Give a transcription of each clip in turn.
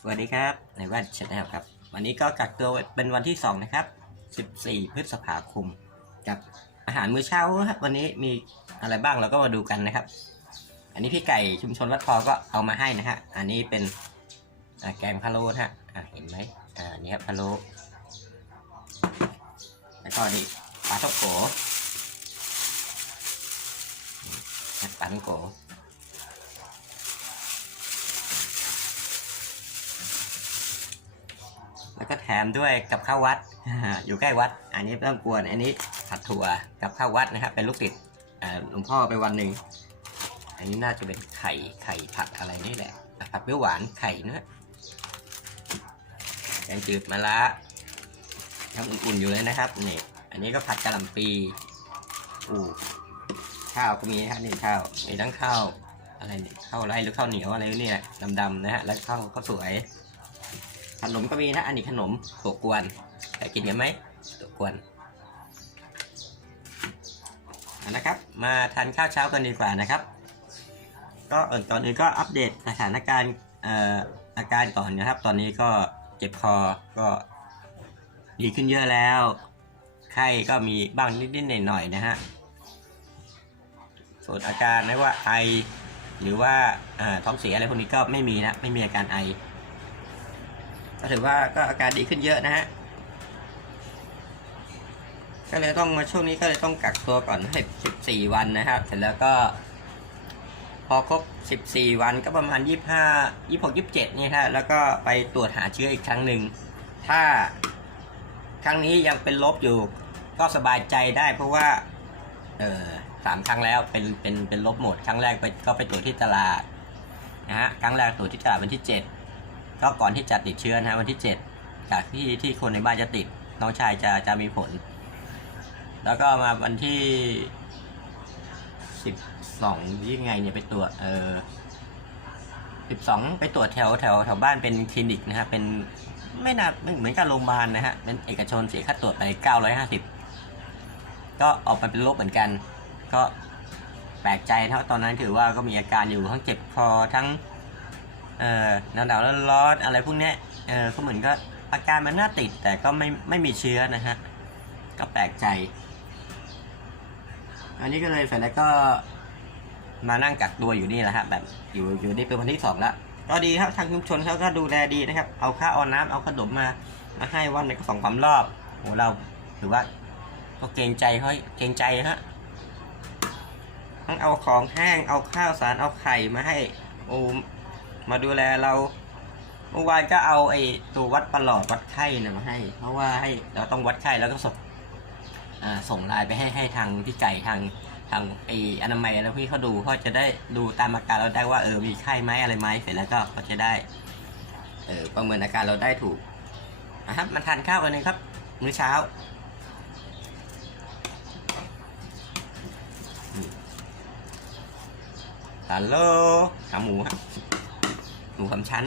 สวัสดีครับ ในแว่นชาแนลครับ วันนี้ก็กักตัวเป็นวันที่2นะครับ 14 พฤษภาคม กับอาหารมื้อเช้าครับวันนี้มีอะไรบ้างเราก็มาดูกันนะครับ อันนี้พี่ไก่ชุมชนวัดทอก็เอามาให้นะฮะ อันนี้เป็นแกงพะโล้ฮะอะเห็นไหมอ่านี่ครับพะโล้แล้วก็นี่ปลาท่องโกปลาทองโก แล้วก็แถมด้วยกับข้าววัด อยู่ใกล้วัด อันนี้ไม่ต้องกวน อันนี้ผัดถั่วกับข้าววัดนะครับ เป็นลูกติดอ่าหลวงพ่อไปวันหนึ่ง อันนี้น่าจะเป็นไข่ไข่ผัดอะไรนี่แหละ ผัดเปรี้ยวหวานไข่เนื้อแกงจืดมะระยังอุ่นๆอยู่เลยนะครับนี่อันนี้ก็ผัดกะหล่ำปีอู้ข้าวก็มีนะครับนี่ข้าวมีทั้งข้าวอะไรนี่ข้าวไรหรือข้าวเหนียวอะไรนี่แหละดำๆนะฮะแล้วข้าวก็สวย ขนมก็มีนะ อันนี้ขนมถั่วกวนใครกินกันไหมถั่วกวนนะครับ มาทานข้าวเช้ากันดีกว่านะครับ ก็เออตอนนี้ก็อัปเดตสถานการณ์ออาการก่อนนะครับ ตอนนี้ก็เจ็บคอก็ดีขึ้นเยอะแล้ว ไข้ก็มีบ้างนิดๆหน่อยๆนะฮะ ส่วนอาการไม่ว่าไอ หรือว่าท้องเสียอะไรพวกนี้ก็ไม่มีนะ ไม่มีอาการไอ ก็ถือว่าก็อาการดีขึ้นเยอะนะฮะก็เลยต้องมาช่วงนี้ก็เลยต้องกักตัวก่อนให้14วันนะครับ เสร็จแล้วก็ พอครบ14วันก็ประมาณ25 26 27เนี่ฮะแล้วก็ไปตรวจหาเชื้ออีกครั้งหนึ่งถ้าครั้งนี้ยังเป็นลบอยู่ ก็สบายใจได้เพราะว่า เออสามครั้งแล้วเป็นเป็นเป็นลบหมดครั้งแรกไปก็ไปตรวจที่ตลาดนะฮะครั้งแรกตรวจที่ตลาดวันที่7 ก็ก่อนที่จะติดเชื้อนะฮะวันที่ 7 จากที่ที่คนในบ้านจะติดน้องชายจะจะมีผล แล้วก็มาวันที่ 12ยังไงเนี่ยไปตรวจเออ12 ไปตรวจแถวแถวแถวบ้านเป็นคลินิกนะฮะเป็นไม่น่าไม่เหมือนกับโรงพยาบาลนะฮะเป็นเอกชนเสียค่าตรวจไป 950 ก็ออกมาเป็นลบเหมือนกัน ก็แปลกใจเพราะตอนนั้นถือว่าก็มีอาการอยู่ทั้งเจ็บคอทั้ง เอ่อหนาวหนาวๆร้อนๆอะไรพวกเนี้ยเออก็เหมือนก็อาการมันน่าติดแต่ก็ไม่ไม่มีเชื้อนะฮะก็แปลกใจ อันนี้ก็เลยเสร็จแล้วก็มานั่งกักตัวอยู่นี่แหละฮะแบบอยู่อยู่นี่เป็นวันที่สองแล้วก็ดีครับทางชุมชนเขาก็ดูแลดีนะครับ เอาข้าวเอาน้ำเอาขนมมามาให้วันหนึงก็สองสามรอบโหเราถือว่าก็เกรงใจเขาเกรงใจฮะทั้งเอาของแห้งเอาข้าวสารเอาไข่มาให้โอ้ มาดูแลเราเมื่อวานก็เอาไอ้ตัววัดประหลอดวัดไข้นะมาให้ เพราะว่าให้เราต้องวัดไข้แล้วก็ส่งส่งไลน์ไปให้ให้ทางพี่ไก่ทางทางไอ้อนามัยแล้วพี่เขาดูเขาจะได้ดูตามอาการเราได้ว่าเออมีไข้ไหมอะไรไหมเสร็จแล้วก็เขาจะได้เออประเมินอาการเราได้ถูกนะครับมาทานข้าวกันเลยครับมื้อเช้าฮัลโหลขาหมูครับ หมูสามชั้น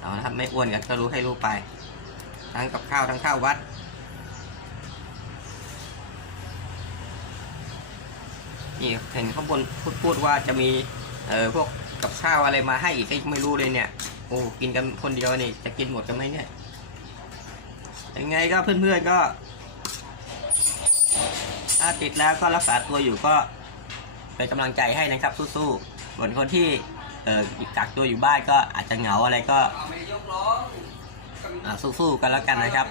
เอานะครับไม่อ้วนกันก็รู้ให้รู้ไป ทั้งกับข้าวทั้งข้าววัด นี่เห็นข้างบนพูดพูดว่าจะมี เอ่อพวกกับข้าวอะไรมาให้อีกไม่รู้เลยเนี่ย โอ้กินกันคนเดียวนี่จะกินหมดกันไหมเนี่ยยังไงก็เพื่อนๆก็ ถ้าติดแล้วก็รักษาตัวอยู่ก็เป็นกำลังใจให้นะครับสู้ๆส่วนคนที่ เออกักตัวอยู่บ้านก็อาจจะเหงาอะไรก็สู้ๆกันแล้วกันนะครับ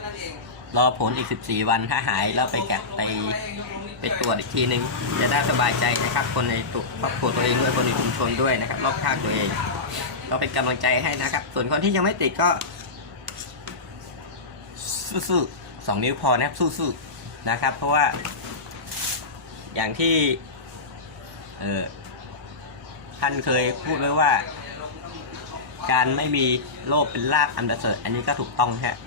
รอผลอีก 14 วันถ้าหายแล้วไปแกะไปไปตรวจอีกทีนึง จะได้สบายใจนะครับ คนในครอบครัวตัวเองด้วยคนในชุมชนด้วยนะครับ รอบข้างตัวเองก็เป็นกำลังใจให้นะครับ ส่วนคนที่ยังไม่ติดก็ สู้ๆสองนิ้วพอนะครับสู้ๆนะครับ เพราะว่า อย่างที่ เออ ท่านเคยพูดไว้ว่า การไม่มีโลภเป็นลาภอันประเสริฐอันนี้ก็ถูกต้องฮะ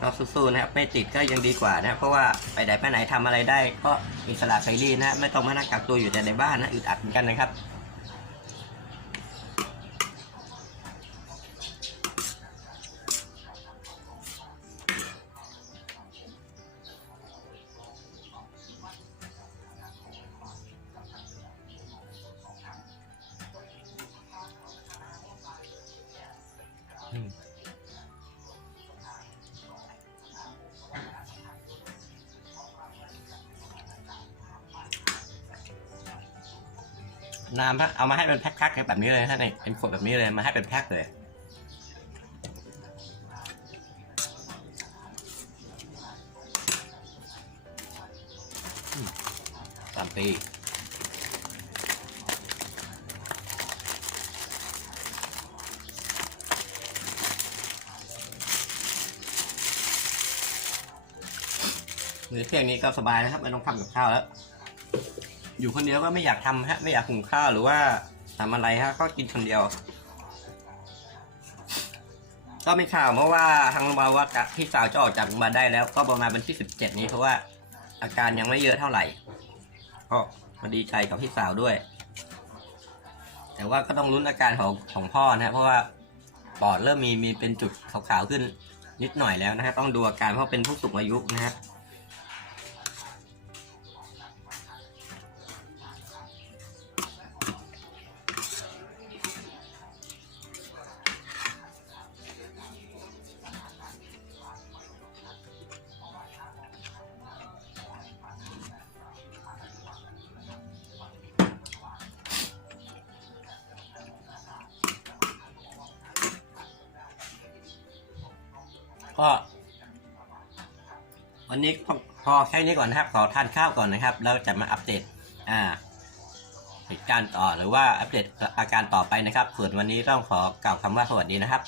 ก็สู้ๆนะครับไม่ติดก็ยังดีกว่านะครับเพราะว่าไปไหนไปไหนทำอะไรได้ ก็อิสระเสรีนะฮะไม่ต้องมานั่งกักตัวอยู่แต่ในบ้านนะอึดอัดเหมือนกันนะครับ น้ำฮะเอามาให้เป็นแพ็คๆแบบนี้เลยท่านนี่เป็นขวดแบบนี้เลยมาให้เป็นแพ็คเลยสามปีมื้อเที่ยงนี้ก็สบายนะครับ ไม่ต้องทำกับข้าวแล้ว อยู่คนเดียวก็ไม่อยากทำฮะ ไม่อยากหุงข้าวหรือว่าทำอะไรฮะก็กินคนเดียว ก็มีข่าวเพราะว่าทางโรงพยาบาลว่ากะที่สาวจะออกจากโรงพยาบาลได้แล้ว ก็ประมาณวันที่สิบเจ็ดนี้เพราะว่าอาการยังไม่เยอะเท่าไหร่ก็มาดีใจกับพี่สาวด้วย แต่ว่าก็ต้องลุ้นอาการของของพ่อนะฮะเพราะว่าปอดเริ่มมีมีเป็นจุดขาวๆขึ้นนิดหน่อยแล้วนะฮะต้องดูอาการเพราะเป็นผู้สูงอายุนะฮะ ก็วันนี้พอพอแค่นี้ก่อนนะครับ ขอทานข้าวก่อนนะครับ แล้วจะมาอัปเดตอ่าเหตุการณ์ต่อหรือว่าอัปเดตอาการต่อไปนะครับ ส่วนวันนี้ต้องขอกล่าวคำว่าสวัสดีนะครับ